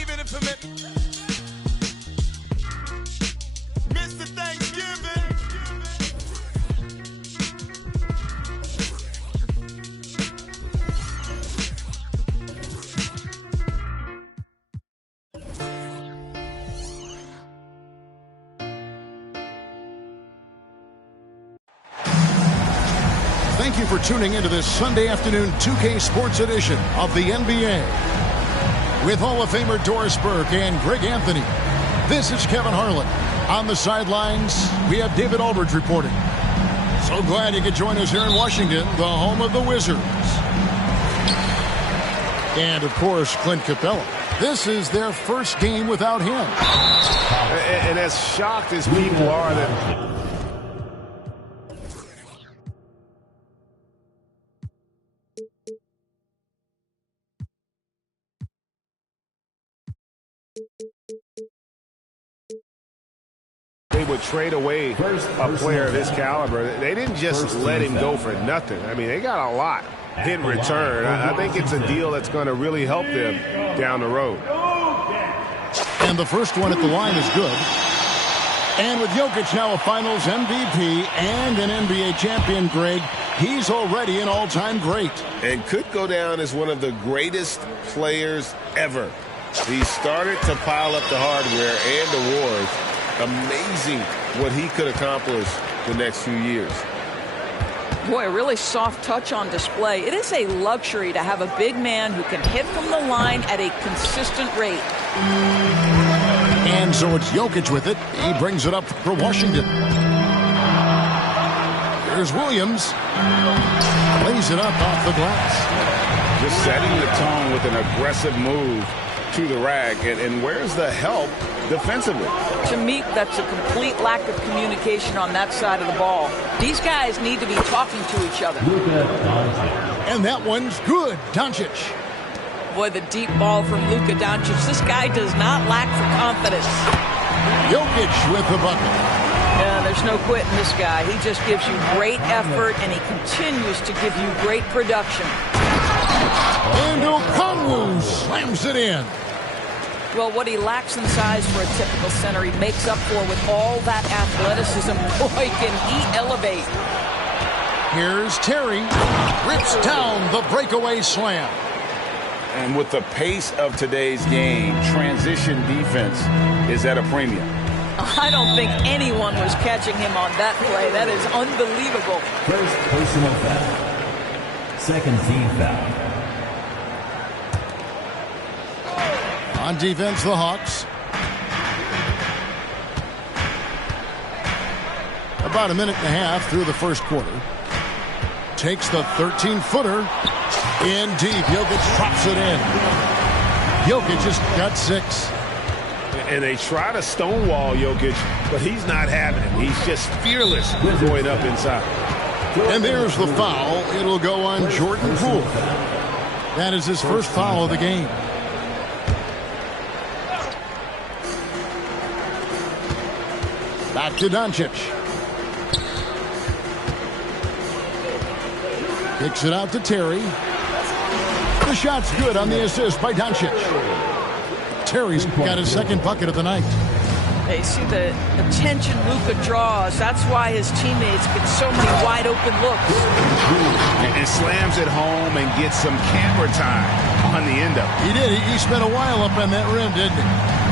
Even if it Mr. Thanksgiving. Thank you for tuning into this Sunday afternoon 2K Sports edition of the NBA. With Hall of Famer Doris Burke and Greg Anthony, this is Kevin Harlan. On the sidelines, we have David Aldridge reporting. So glad you could join us here in Washington, the home of the Wizards. And, of course, Clint Capella. This is their first game without him. And as shocked as people are that... they would trade away a player of his caliber. They didn't just let him go for nothing. I mean, they got a lot in return. I think it's a deal that's going to really help them down the road. And the first one at the line is good. And with Jokic now a Finals MVP and an NBA champion, Greg, he's already an all-time great. And could go down as one of the greatest players ever. He started to pile up the hardware and awards. Amazing what he could accomplish the next few years. Boy, a really soft touch on display. It is a luxury to have a big man who can hit from the line at a consistent rate. And so it's Jokic with it. He brings it up for Washington. Here's Williams. Lays it up off the glass. Just setting the tone with an aggressive move to the rack. And where's the help defensively? To me, that's a complete lack of communication on that side of the ball. These guys need to be talking to each other. And that one's good. Doncic. Boy, the deep ball from Luka Doncic. This guy does not lack for confidence. Jokic with the bucket. Yeah, there's no quitting this guy. He just gives you great effort, and he continues to give you great production. And Okongwu slams it in. Well, what he lacks in size for a typical center, he makes up for with all that athleticism. Boy, can he elevate. Here's Terry. Rips down the breakaway slam. And with the pace of today's game, transition defense is at a premium. I don't think anyone was catching him on that play. That is unbelievable. First personal foul. Second team foul. On defense, the Hawks. About a minute and a half through the first quarter. Takes the 13-footer. In deep. Jokic drops it in. Jokic just got 6. And they try to stonewall Jokic, but he's not having it. He's just fearless going up inside. And there's the foul. It'll go on Jordan Poole. That is his first foul of the game. Back to Doncic. Kicks it out to Terry. The shot's good on the assist by Doncic. Terry's got his second bucket of the night. They see the attention Luka draws. That's why his teammates get so many wide open looks. And slams it home and gets some camera time on the end of it. He did. He spent a while up on that rim, didn't he?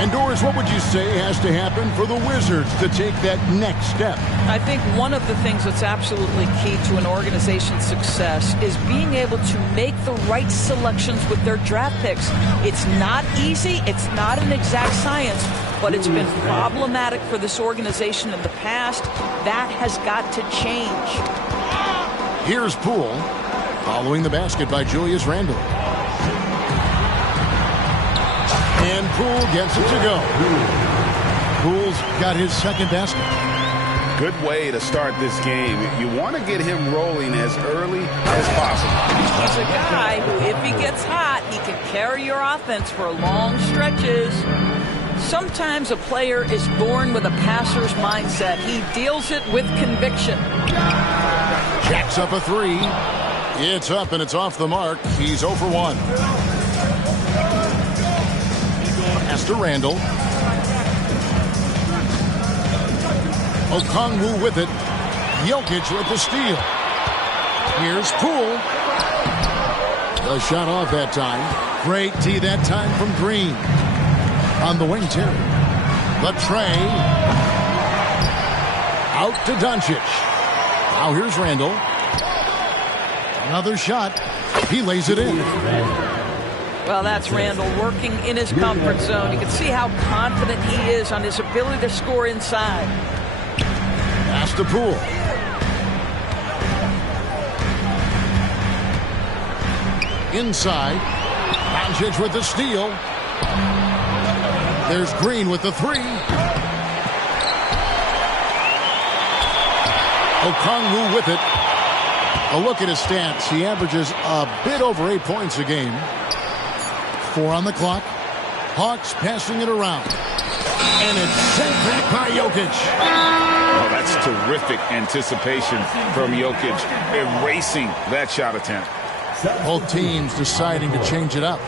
And Doris, what would you say has to happen for the Wizards to take that next step? I think one of the things that's absolutely key to an organization's success is being able to make the right selections with their draft picks. It's not easy. It's not an exact science, but it's been problematic for this organization in the past. That has got to change. Here's Poole, following the basket by Julius Randle. And Poole gets it to go. Poole's got his second basket. Good way to start this game. You want to get him rolling as early as possible. He's a guy who, if he gets hot, he can carry your offense for long stretches. Sometimes a player is born with a passer's mindset. He deals it with conviction. Jacks up a 3. It's up and it's off the mark. He's 0 for 1. to Randall. Okongwu with it. Jokic with the steal. Here's Poole. The shot off that time. Great tee that time from Green. On the wing, Terry. The tray. Out to Doncic. Now here's Randall. Another shot. He lays it in. Well, that's Randall working in his comfort zone. You can see how confident he is on his ability to score inside. Pass to Poole. Inside. Doncic with the steal. There's Green with the three. Okongwu with it. A look at his stats. He averages a bit over 8 points a game. 4 on the clock. Hawks passing it around. And it's sent back by Jokic. Oh, that's terrific anticipation from Jokic, erasing that shot attempt. Both teams deciding to change it up.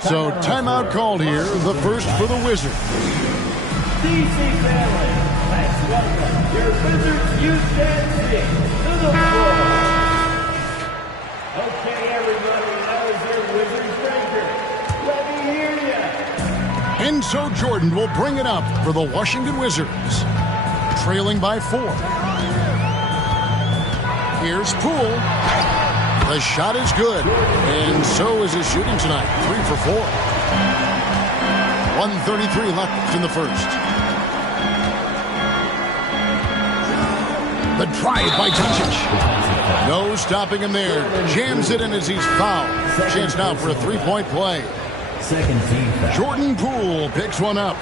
So timeout called here, the first for the Wizards. DC family, let's welcome your Wizards youth dancing to the floor. Okay, everybody, that was your Wizards breaker. Let me hear ya. And so Jordan will bring it up for the Washington Wizards. Trailing by 4. Here's Poole. The shot is good. And so is his shooting tonight. 3 for 4. 1:33 left in the first. The drive by Doncic. No stopping him there. Jams it in as he's fouled. Chance now for a 3-point play. Second team foul. Jordan Poole picks one up.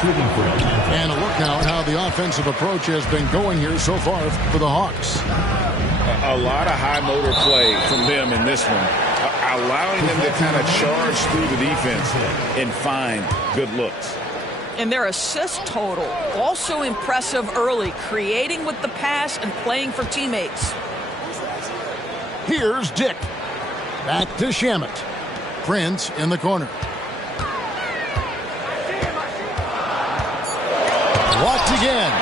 Shooting for it. And a look now at how the offensive approach has been going here so far for the Hawks. A lot of high motor play from them in this one, allowing them to kind of charge through the defense and find good looks. And their assist total, also impressive early, creating with the pass and playing for teammates. Here's Dick. Back to Shamet. Prince in the corner. Blocked again.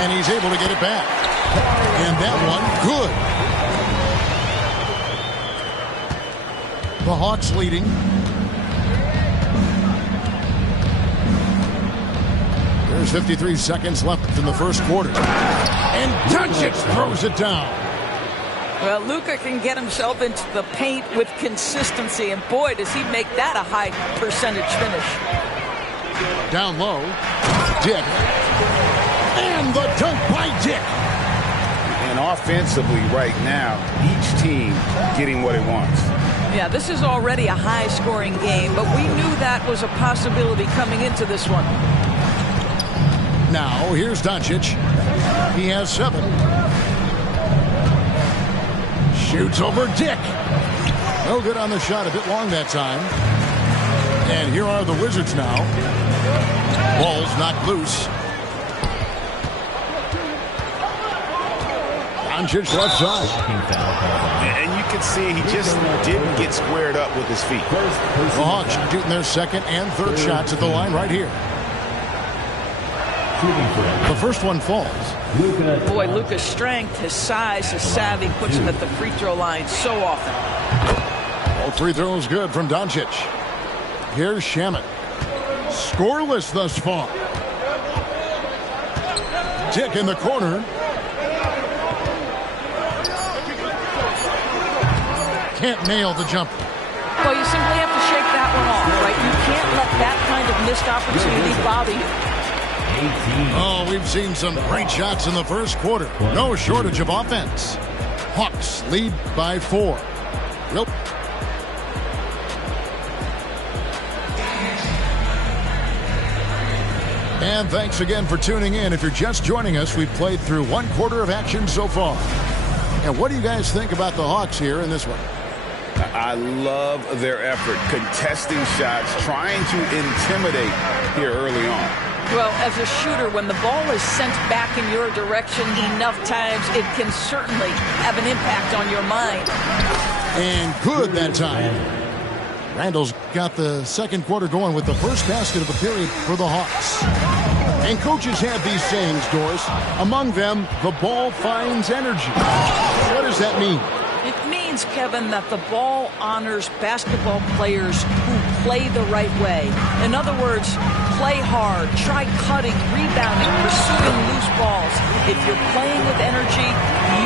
And he's able to get it back. And that one, good. The Hawks leading. There's 53 seconds left in the first quarter. And Doncic throws it down. Well, Luka can get himself into the paint with consistency, and boy, does he make that a high percentage finish. Down low, Dick. And the dunk by Dick. And offensively right now, each team getting what it wants. Yeah, this is already a high-scoring game, but we knew that was a possibility coming into this one. Now, here's Doncic. He has 7. Shoots over Dick. No good on the shot, a bit long that time. And here are the Wizards now. Ball's knocked loose. Doncic left side. And you can see he just didn't get squared up with his feet. The Hawks shooting their second and third shots at the line right here. The first one falls. Boy, Luka's strength, his size, his savvy puts him at the free throw line so often. All free throws good from Doncic. Here's Shamet. Scoreless thus far. Dick in the corner. Can't nail the jumper. Well, you simply have to shake that one off, right? You can't let that kind of missed opportunity bother you. Oh, we've seen some great shots in the first quarter. No shortage of offense. Hawks lead by 4. Nope. And thanks again for tuning in. If you're just joining us, we've played through 1 quarter of action so far. And what do you guys think about the Hawks here in this one? I love their effort, contesting shots, trying to intimidate here early on. Well, as a shooter, when the ball is sent back in your direction enough times, it can certainly have an impact on your mind. And good that time. Randall's got the second quarter going with the first basket of the period for the Hawks. And coaches have these sayings, Doris. Among them, the ball finds energy. What does that mean? It means, Kevin, that the ball honors basketball players who play the right way. In other words, play hard, try cutting, rebounding, pursuing loose balls. If you're playing with energy,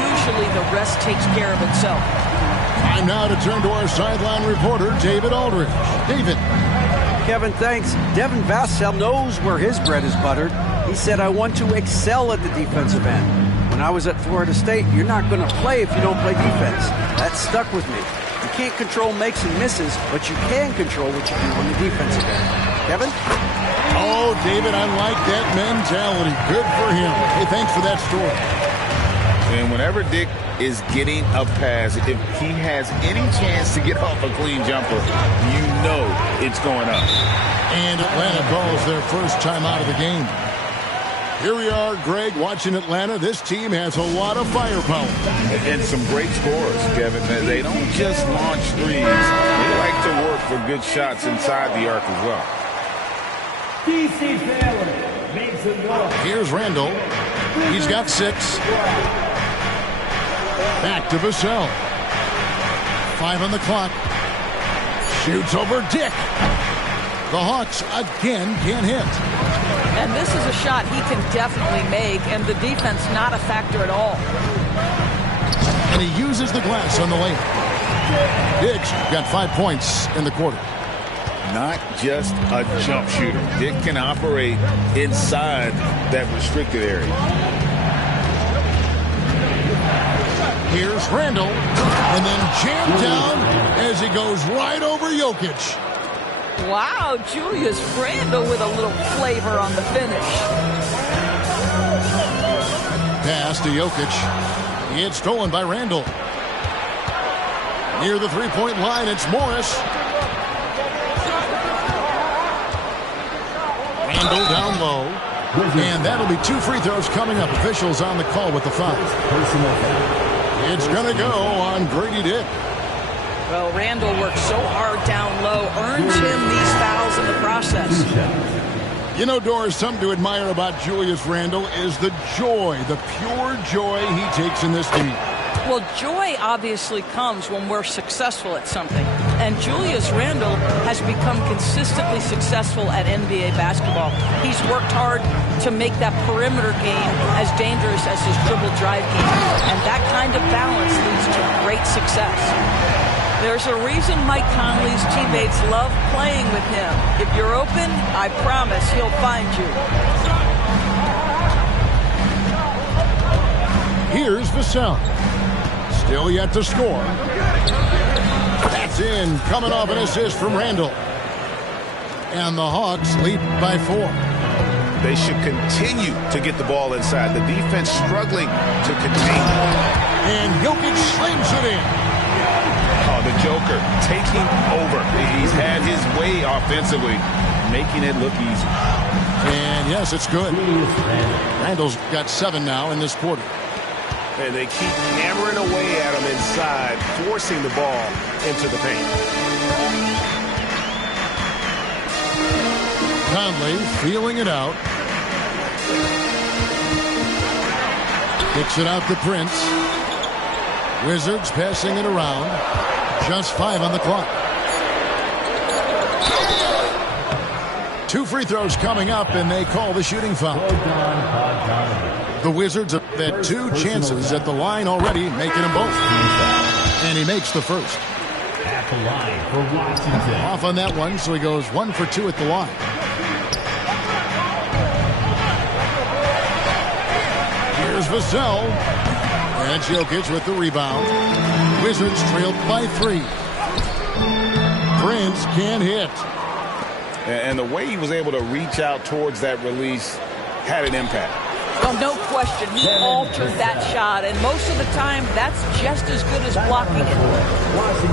usually the rest takes care of itself. Time now to turn to our sideline reporter, David Aldridge. David. Kevin, thanks. Devin Vassell knows where his bread is buttered. He said, I want to excel at the defensive end. When I was at Florida State, you're not going to play if you don't play defense. That stuck with me. You can't control makes and misses, but you can control what you do on the defensive end. Kevin? Oh, David, I like that mentality. Good for him. Hey, thanks for that story. And whenever Dick is getting a pass, if he has any chance to get off a clean jumper, you know it's going up. And Atlanta calls their first time out of the game. Here we are, Greg, watching Atlanta. This team has a lot of firepower. And some great scores, Kevin. They don't just launch threes. They like to work for good shots inside the arc as well. DC Family makes a goal. Here's Randall. He's got 6. Back to Vassell. 5 on the clock. Shoots over Dick. The Hawks again can't hit. And this is a shot he can definitely make, and the defense not a factor at all. And he uses the glass on the lane. Diggs got 5 points in the quarter. Not just a jump shooter. Dick can operate inside that restricted area. Here's Randall, and then jammed down as he goes right over Jokic. Wow, Julius Randle with a little flavor on the finish. Pass to Jokic. It's stolen by Randall. Near the three-point line, it's Morris. Randall down low. And that'll be 2 free throws coming up. Officials on the call with the foul. It's going to go on Grady Dick. Well, Randall worked so hard down low, earns him these fouls in the process. You know, Doris, something to admire about Julius Randall is the joy, the pure joy he takes in this team. Well, joy obviously comes when we're successful at something. And Julius Randle has become consistently successful at NBA basketball. He's worked hard to make that perimeter game as dangerous as his dribble drive game. And that kind of balance leads to great success. There's a reason Mike Conley's teammates love playing with him. If you're open, I promise he'll find you. Here's Vassell. Still yet to score. That's in, coming off an assist from Randall. And the Hawks lead by 4. They should continue to get the ball inside. The defense struggling to contain it. And Jokic slams it in. Oh, the Joker taking over. He's had his way offensively, making it look easy. And yes, it's good. Randall's got 7 now in this quarter. And they keep hammering away at him inside, forcing the ball into the paint. Conley feeling it out. Kicks it out to Prince. Wizards passing it around. Just 5 on the clock. 2 free throws coming up, and they call the shooting foul. The Wizards have had 2 chances at the line already, making them both. And he makes the first. At the line for Washington. Off on that one, so he goes 1 for 2 at the line. Here's Vassell. And Jokic with the rebound. Wizards trailed by 3. Prince can't hit. And the way he was able to reach out towards that release had an impact. Well, no question, he altered that shot, and most of the time, that's just as good as blocking it.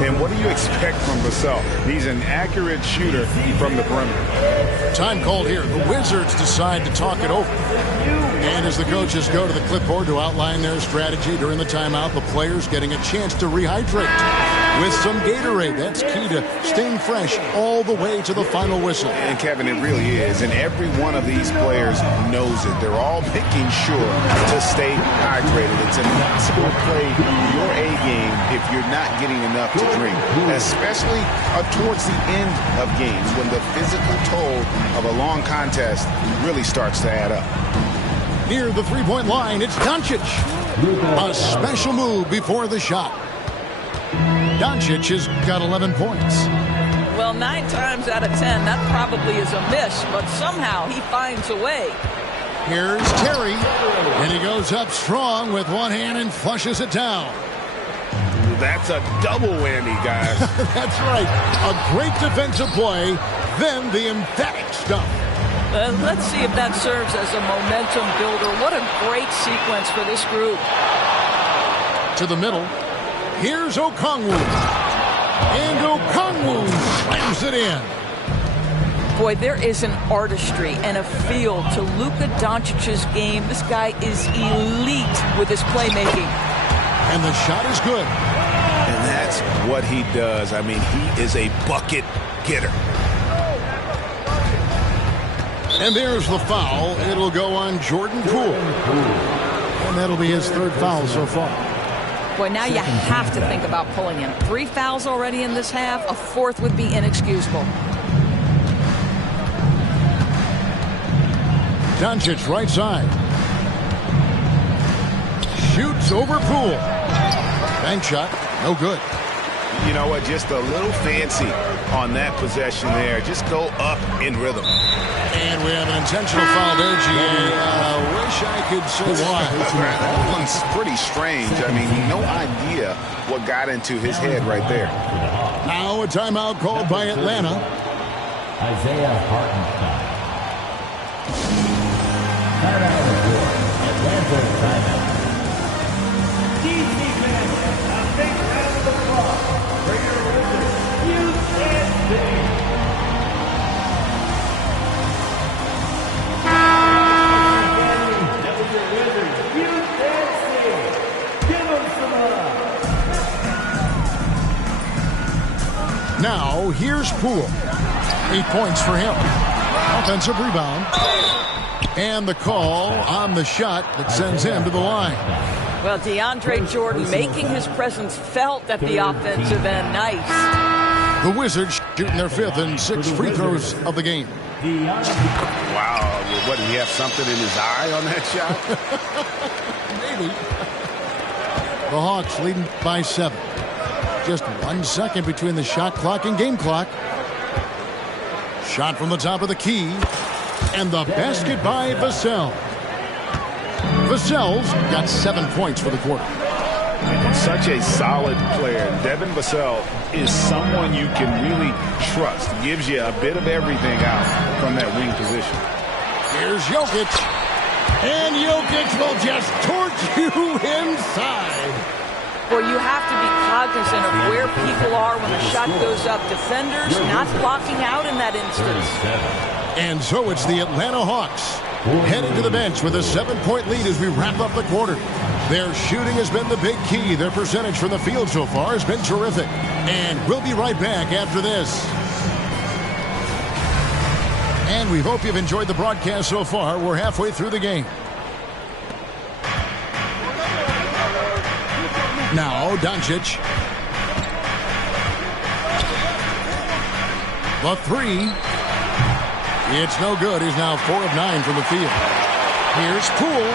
And what do you expect from Vassell? He's an accurate shooter from the perimeter. Time called here. The Wizards decide to talk it over. And as the coaches go to the clipboard to outline their strategy during the timeout, the players getting a chance to rehydrate. with some Gatorade. That's key to staying fresh all the way to the final whistle. And Kevin, it really is. And every one of these players knows it. They're all making sure to stay hydrated. It's impossible to play your A game if you're not getting enough to drink, especially towards the end of games when the physical toll of a long contest really starts to add up. Near the three-point line, it's Doncic. A special move before the shot. Doncic has got 11 points. Well, 9 times out of 10, that probably is a miss, but somehow he finds a way. Here's Terry, and he goes up strong with one hand and flushes it down. That's a double whammy, guys. That's right. A great defensive play, then the emphatic stuff. Let's see if that serves as a momentum builder. What a great sequence for this group. To the middle. Here's Okongwu. And Okongwu slams it in. Boy, there is an artistry and a feel to Luka Doncic's game. This guy is elite with his playmaking. And the shot is good. And that's what he does. I mean, he is a bucket getter. And there's the foul. It'll go on Jordan Poole. And that'll be his 3rd foul so far. Boy, now you have to think about pulling him. 3 fouls already in this half. A 4th would be inexcusable. Doncic right side. Shoots over Poole. Bank shot. No good. You know what? Just a little fancy on that possession there. Just go up in rhythm. And we have an intentional foul there, GA. Wish I could say why. That one's pretty strange. I mean, no idea what got into his head right there. Now a timeout called by Atlanta. Isaiah Hartenstein. Timeout report. Atlanta timeout. DC fans, a big round of applause for your Wizards, USC. Now, here's Poole. 8 points for him. Offensive rebound. And the call on the shot that sends him to the line. Well, DeAndre Jordan making his presence felt at the offensive end. Nice. The Wizards shooting their 5th and 6th free throws of the game. Wow. What, did he have something in his eye on that shot? Maybe. The Hawks leading by 7. Just 1 second between the shot clock and game clock. Shot from the top of the key. And the basket by Vassell. Vassell's got 7 points for the quarter. Such a solid player. Devin Vassell is someone you can really trust. Gives you a bit of everything out from that wing position. Here's Jokic. And Jokic will just torch you inside. Boy, you have to be cognizant of where people are when the shot goes up. Defenders not blocking out in that instance. And so it's the Atlanta Hawks heading to the bench with a 7-point lead as we wrap up the quarter. Their shooting has been the big key. Their percentage from the field so far has been terrific. And we'll be right back after this. And we hope you've enjoyed the broadcast so far. We're halfway through the game. Now, Doncic. The 3. It's no good. He's now 4 of 9 from the field. Here's Poole.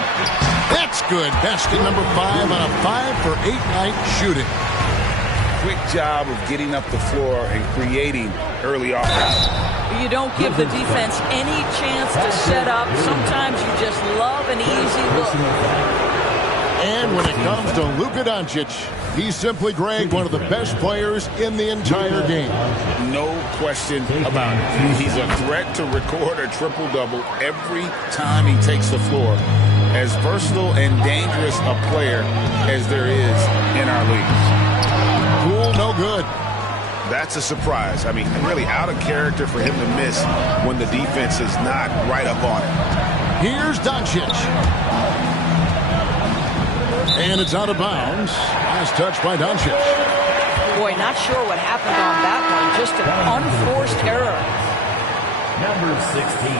That's good. Basket number 5 on a 5 for 8 night shooting. Quick job of getting up the floor and creating early offense. You don't give the defense any chance to set up. Sometimes you just love an easy look. And when it comes to Luka Doncic, he's simply, Greg, one of the best players in the entire game. No question about it. He's a threat to record a triple-double every time he takes the floor. As versatile and dangerous a player as there is in our league. Poole, no good. That's a surprise. I mean, really out of character for him to miss when the defense is not right up on it. Here's Doncic. And it's out of bounds. Last touch by Doncic. Boy, not sure what happened on that one. Just an unforced error. Number 16,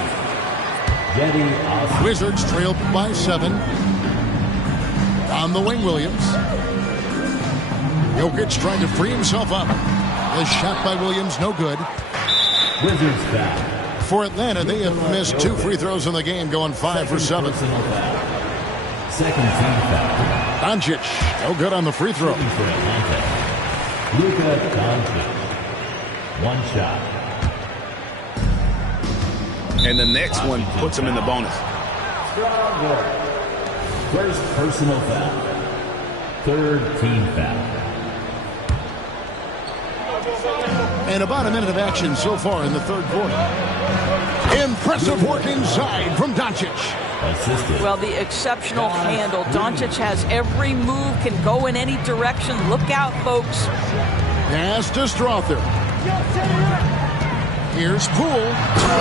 Getty Austin. Wizards trail by 7. On the wing, Williams. Jokic trying to free himself up. The shot by Williams, no good. Wizards foul. For Atlanta, they have missed 2 free throws in the game, going 5 for 7. Personal foul. Second team foul. Doncic, no good on the free throw. Shooting for Atlanta, Luka Doncic. One shot. And the next one puts him in the bonus. Strong work. First personal foul. Third team foul. And about a minute of action so far in the third quarter. Impressive work inside from Doncic. Assisted. Well, the exceptional handle. Doncic has every move, can go in any direction. Look out, folks. Pass to Strother. Here's Poole.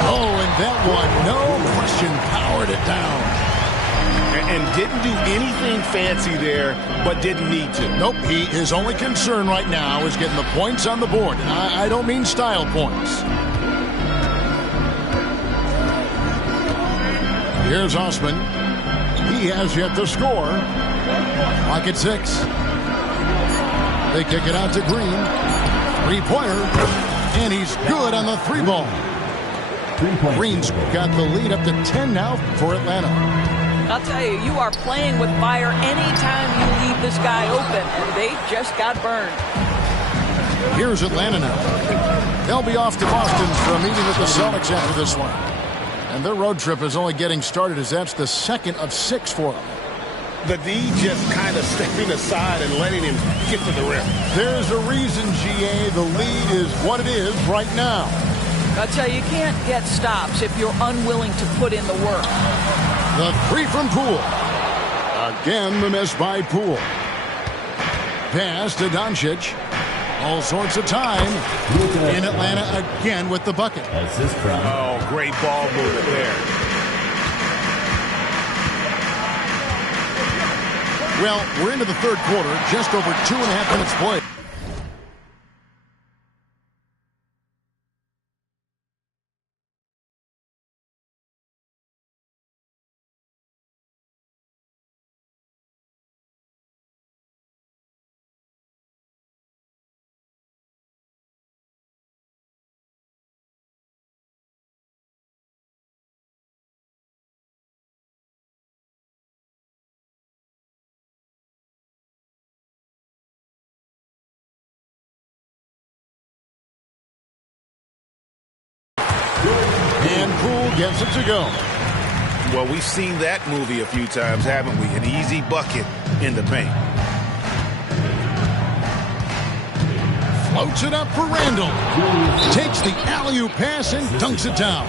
Oh, and that one, no question, powered it down. And didn't do anything fancy there, but didn't need to. Nope, his only concern right now is getting the points on the board. And I don't mean style points. Here's Osman. He has yet to score. Clock at 6. They kick it out to Green. 3-pointer. And he's good on the 3-ball. Green's got the lead up to 10 now for Atlanta. I'll tell you, you are playing with fire anytime you leave this guy open, and they just got burned. Here's Atlanta now. They'll be off to Boston for a meeting with the Celtics after this one. And their road trip is only getting started as that's the second of 6 for them. The D just kind of stepping aside and letting him get to the rim. There's a reason, GA, the lead is what it is right now. I'll tell you, you can't get stops if you're unwilling to put in the work. The 3 from Poole. Again, the miss by Poole. Pass to Doncic. All sorts of time. In Atlanta again with the bucket. Assist from. Oh, great ball movement there. Well, we're into the third quarter, just over 2.5 minutes played. And Poole gets it to go. Well, we've seen that movie a few times, haven't we? An easy bucket in the paint. Floats it up for Randall. Takes the alley-oop pass and dunks it down.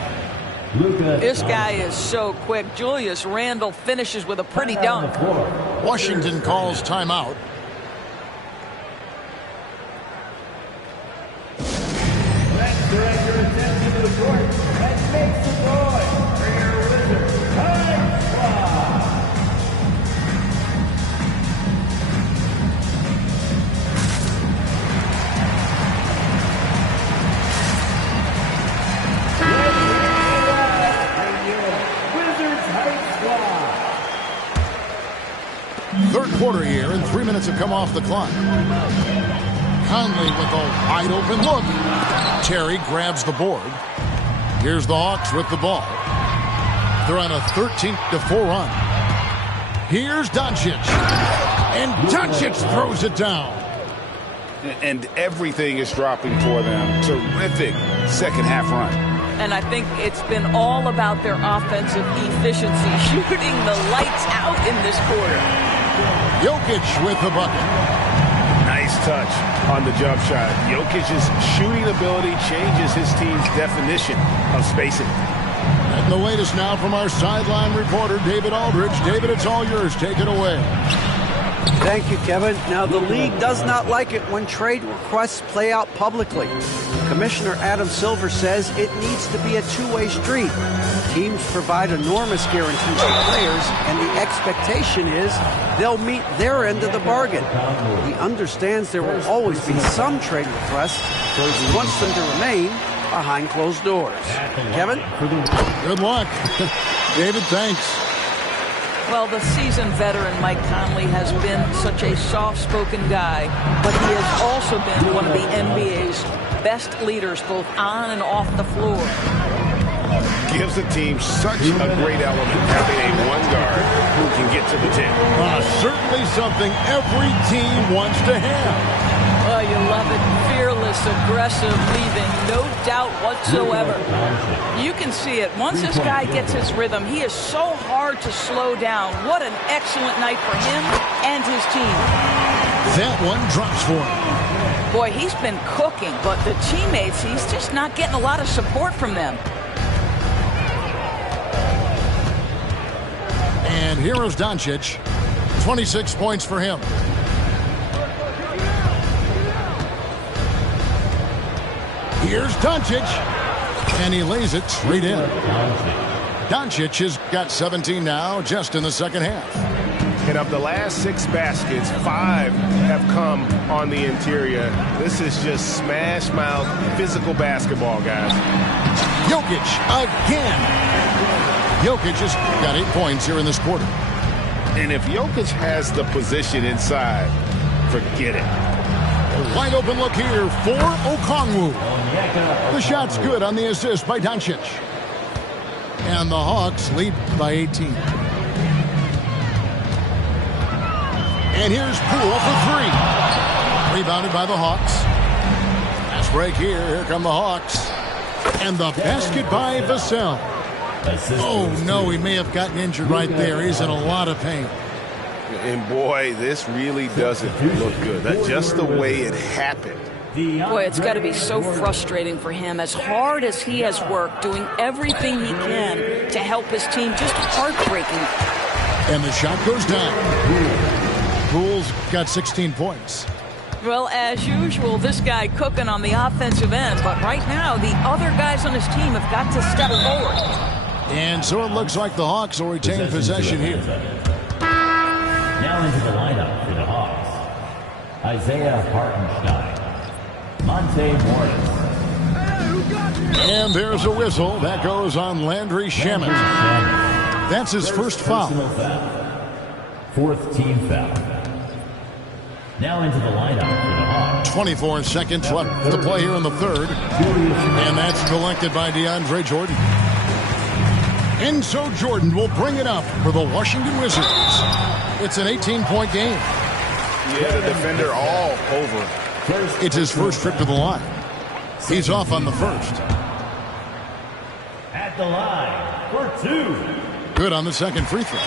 This guy is so quick. Julius Randle finishes with a pretty dunk. Washington calls timeout. Let's direct your attention to the court and make some noise for your Wizards High Squad. Wizards High Squad. Third quarter here, and 3 minutes have come off the clock. Conley with a wide open look. Terry grabs the board. Here's the Hawks with the ball. They're on a 13-4 run. Here's Doncic. And Doncic throws it down. And everything is dropping for them. Terrific second half run. And I think it's been all about their offensive efficiency, shooting the lights out in this quarter. Jokic with the bucket. Nice touch on the jump shot. Jokic's shooting ability changes his team's definition of spacing. And the latest now from our sideline reporter, David Aldridge. David, it's all yours. Take it away. Thank you, Kevin. Now, the league does not like it when trade requests play out publicly. Commissioner Adam Silver says it needs to be a two-way street. Teams provide enormous guarantees to players, and the expectation is they'll meet their end of the bargain. He understands there will always be some trade requests, but he wants them to remain behind closed doors. Kevin? Good luck. David, thanks. Well, the seasoned veteran Mike Conley has been such a soft-spoken guy, but he has also been one of the NBA's best leaders, both on and off the floor. Gives the team such a great element having a one guard who can get to the 10. Certainly something every team wants to have. Oh, you love it. Fearless, aggressive, leaving, no doubt whatsoever. You can see it. Once this guy gets his rhythm, he is so hard to slow down. What an excellent night for him and his team. That one drops for him. Boy, he's been cooking, but the teammates, he's just not getting a lot of support from them. And here is Doncic. 26 points for him. Here's Doncic. And he lays it straight in. Doncic has got 17 now, just in the second half. And of the last 6 baskets, 5 have come on the interior. This is just smash mouth physical basketball, guys. Jokic again. Jokic has got 8 points here in this quarter. And if Jokic has the position inside, forget it. A wide open look here for Okongwu. The shot's good on the assist by Doncic. And the Hawks lead by 18. And here's Poole for 3. Rebounded by the Hawks. Fast break here. Here come the Hawks. And the basket by Vassell. Oh, no, he may have gotten injured right there. He's in a lot of pain. And, boy, this really doesn't look good. That's just the way it happened. Boy, it's got to be so frustrating for him. As hard as he has worked, doing everything he can to help his team, just heartbreaking. And the shot goes down. Poole's got 16 points. Well, as usual, this guy cooking on the offensive end. But right now, the other guys on his team have got to step forward. And so it looks like the Hawks will retain possession here. Now into the lineup for the Hawks. Isaiah Hartenstein. Monte Morris. And there's a whistle. That goes on Landry Shamet. That's his first foul. 4th team foul. Now into the lineup for the Hawks. 24 seconds left to play here in the third. And that's collected by DeAndre Jordan. And so Jordan will bring it up for the Washington Wizards. It's an 18-point game. Yeah, the defender all over him. It's his first trip to the line. He's off on the first. At the line for 2. Good on the second free throw.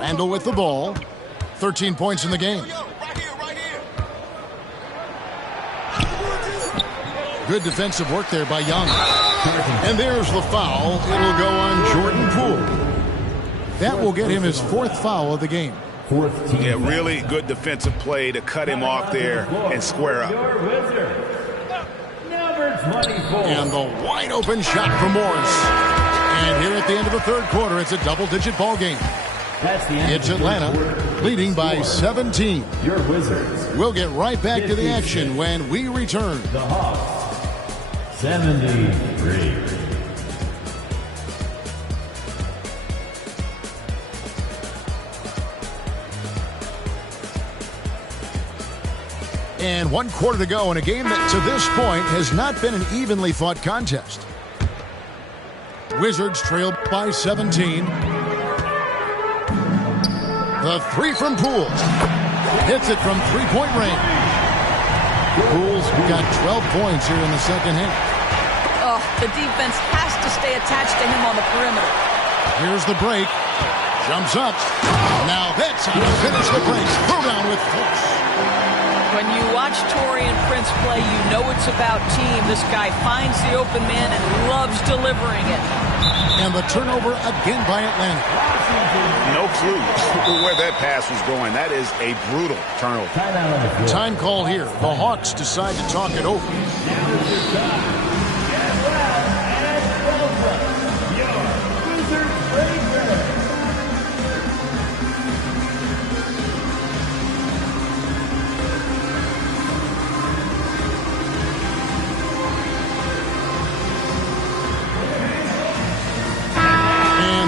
Randall with the ball. 13 points in the game. Good defensive work there by Young. And there's the foul. It'll go on Jordan Poole. That will get him his 4th foul of the game. 4th team. Yeah, really good defensive play to cut him off there and square up. Number 24. And the wide open shot for Morris. And here at the end of the third quarter, it's a double-digit ball game. That's the end. It's Atlanta leading by 17. Your Wizards. We'll get right back to the action when we return. The Hawks. 73. And 1 quarter to go in a game that to this point has not been an evenly fought contest. Wizards trailed by 17. The 3 from Poole. Hits it from 3-point range. Poole's got 12 points here in the second half. Oh, the defense has to stay attached to him on the perimeter. Here's the break. Jumps up. Now that's how to finish the break. Throw down with force. When you watch Taurean Prince play, you know it's about team. This guy finds the open man and loves delivering it. And the turnover again by Atlanta. No clue where that pass was going. That is a brutal turnover. Time call here. The Hawks decide to talk it over.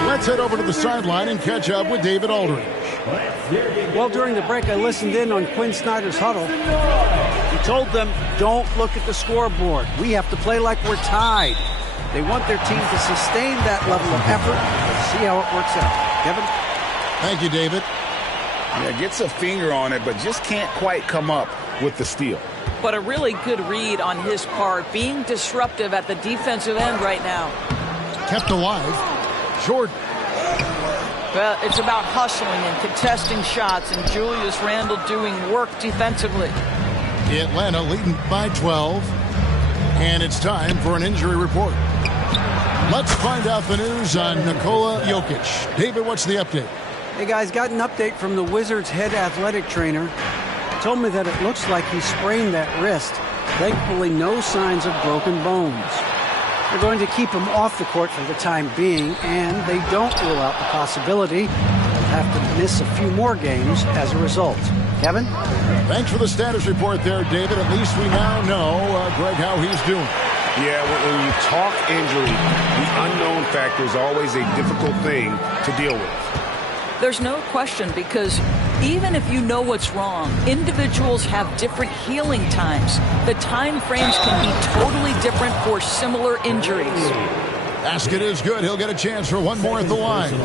Let's head over to the sideline and catch up with David Aldridge. Well, during the break, I listened in on Quinn Snyder's huddle. He told them, don't look at the scoreboard. We have to play like we're tied. They want their team to sustain that level of effort. Let's see how it works out. Kevin? Thank you, David. Yeah, gets a finger on it, but just can't quite come up with the steal. But a really good read on his part, being disruptive at the defensive end right now. Kept alive. Jordan. Well, it's about hustling and contesting shots, and Julius Randle doing work defensively. Atlanta leading by 12. And it's time for an injury report. Let's find out the news on Nikola Jokic. David, what's the update? Hey, guys, got an update from the Wizards' head athletic trainer. He told me that it looks like he sprained that wrist. Thankfully, no signs of broken bones. They're going to keep him off the court for the time being, and they don't rule out the possibility they'll have to miss a few more games as a result. Kevin? Thanks for the status report there, David. At least we now know, Greg, how he's doing. Yeah, when you talk injury, the unknown factor is always a difficult thing to deal with. There's no question, because even if you know what's wrong, individuals have different healing times. The time frames can be totally different for similar injuries. Basket is good. He'll get a chance for one more at the line.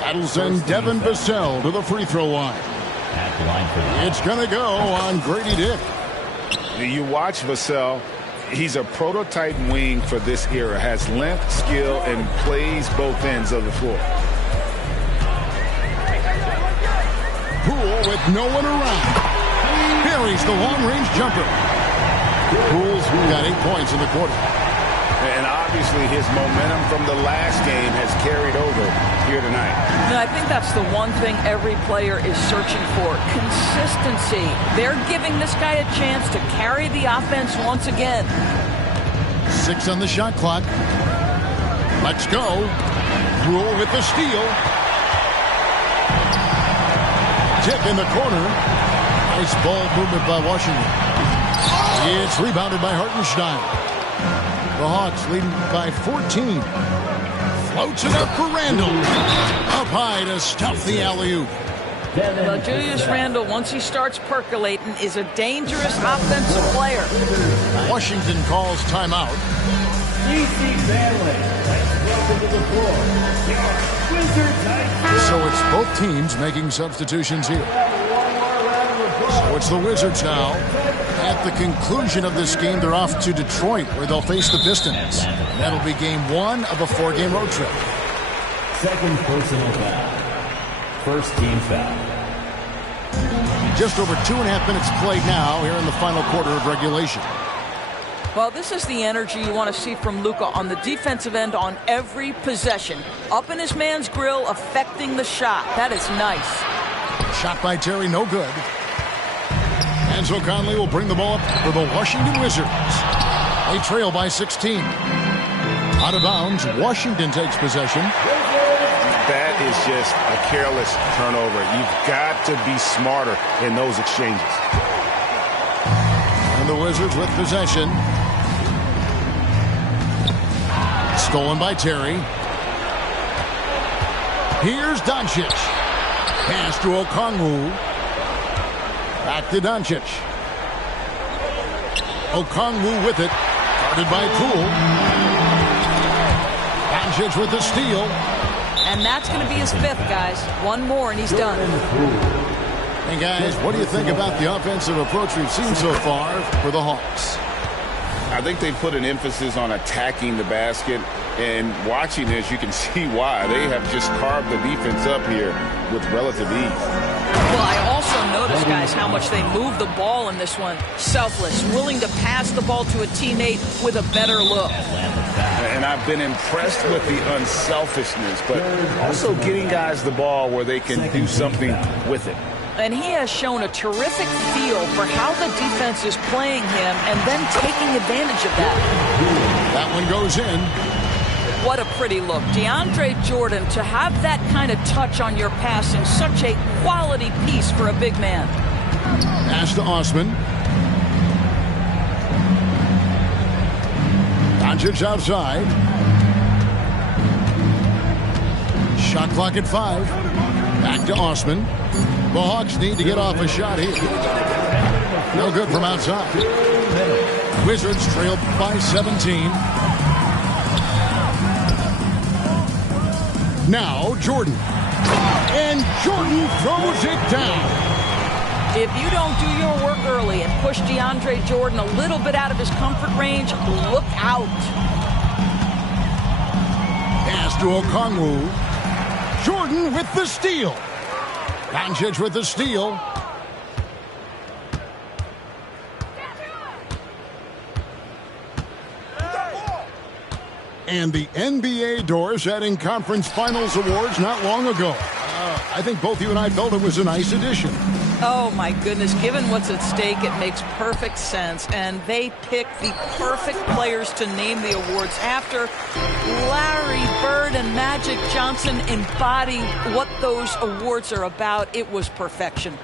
That'll send Devin Vassell to the free throw line. It's going to go on Grady Dick. You watch Vassell. He's a prototype wing for this era. Has length, skill, and plays both ends of the floor. Poole with no one around. Buries the long-range jumper. Poole's got 8 points in the quarter. And obviously his momentum from the last game has carried over here tonight. And I think that's the one thing every player is searching for. Consistency. They're giving this guy a chance to carry the offense once again. 6 on the shot clock. Let's go. Poole with the steal. Tip in the corner. Nice ball movement by Washington. It's rebounded by Hartenstein. The Hawks leading by 14. Floats it up for Randle. Up high to stuff the alley-oop. Well, Julius Randle, once he starts percolating, is a dangerous offensive player. Washington calls timeout. DC family, welcome to the floor. Your Wizards High School. So it's both teams making substitutions here. So it's the Wizards now. At the conclusion of this game, they're off to Detroit, where they'll face the Pistons. That'll be game 1 of a 4-game road trip. Second personal foul. First team foul. Just over 2.5 minutes played now here in the final quarter of regulation. Well, this is the energy you want to see from Luka on the defensive end on every possession. Up in his man's grill, affecting the shot. That is nice. Shot by Terry, no good. Enzo Conley will bring the ball up for the Washington Wizards. They trail by 16. Out of bounds, Washington takes possession. That is just a careless turnover. You've got to be smarter in those exchanges. And the Wizards with possession. Stolen by Terry. Here's Doncic. Pass to Okongwu. Back to Doncic. Okongwu with it. Guarded by Poole. Doncic with the steal. And that's going to be his 5th, guys. One more and he's done. Hey, guys, what do you think about the offensive approach we've seen so far for the Hawks? I think they put an emphasis on attacking the basket, and watching this, you can see why. They have just carved the defense up here with relative ease. Well, I also noticed, guys, realize how much they moved the ball in this one. Selfless, willing to pass the ball to a teammate with a better look. And I've been impressed with the unselfishness, but also getting guys the ball where they can do something with it. And he has shown a terrific feel for how the defense is playing him and then taking advantage of that. That one goes in. What a pretty look. DeAndre Jordan, to have that kind of touch on your passing, such a quality piece for a big man. Pass to Osman. Doncic outside. Shot clock at 5. Back to Osman. The Hawks need to get off a shot here. No good from outside. Wizards trail by 17. Now Jordan. And Jordan throws it down. If you don't do your work early and push DeAndre Jordan a little bit out of his comfort range, look out. Pass to Okongwu. Jordan with the steal. Doncic with the steal. And the NBA Doors adding conference finals awards not long ago. I think both you and I felt it was a nice addition. Oh, my goodness. Given what's at stake, it makes perfect sense. And they picked the perfect players to name the awards after. Larry Bird and Magic Johnson embody what those awards are about. It was perfection.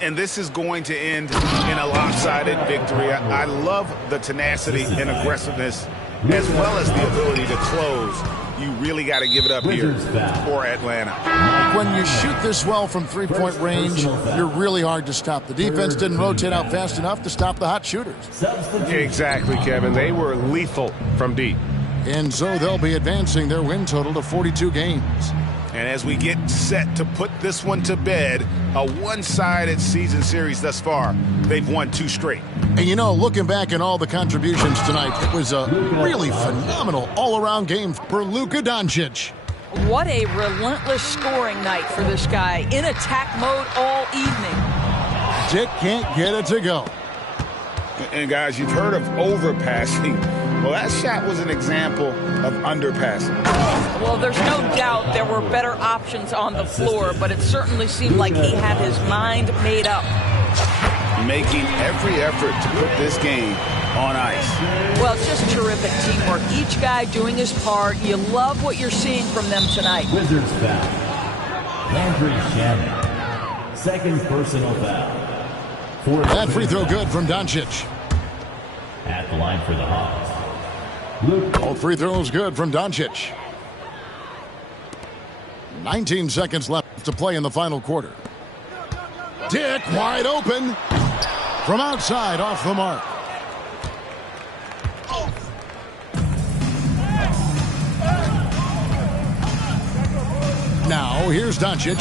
And this is going to end in a lopsided victory. I love the tenacity and aggressiveness as well as the ability to close. You really got to give it up here for Atlanta. When you shoot this well from three-point range, you're really hard to stop. The defense didn't rotate out fast enough to stop the hot shooters. Exactly, Kevin. They were lethal from deep. And so they'll be advancing their win total to 42 games. And as we get set to put this one to bed, a one-sided season series thus far, they've won 2 straight. And you know, looking back at all the contributions tonight, it was a really phenomenal all-around game for Luka Doncic. What a relentless scoring night for this guy. In attack mode all evening. Dick can't get it to go. And guys, you've heard of overpassing. Well, that shot was an example of underpassing. Well, there's no doubt there were better options on the floor, but it certainly seemed like he had his mind made up. Making every effort to put this game on ice. Well, just terrific teamwork. Each guy doing his part. You love what you're seeing from them tonight. Wizards foul. Landry Shamet. Second personal foul. That free throw good from Doncic. At the line for the Hawks. All free throws good from Doncic. 19 seconds left to play in the final quarter. Dick wide open. From outside, off the mark. Now, here's Doncic.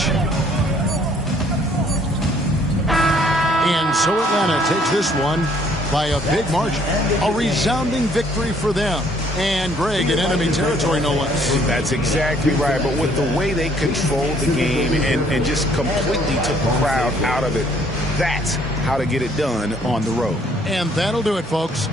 And so Atlanta takes this one by a big margin. A resounding victory for them. And Greg in enemy territory, no less. That's exactly right. But with the way they controlled the game and just completely took the crowd out of it, that's how to get it done on the road. And that'll do it, folks.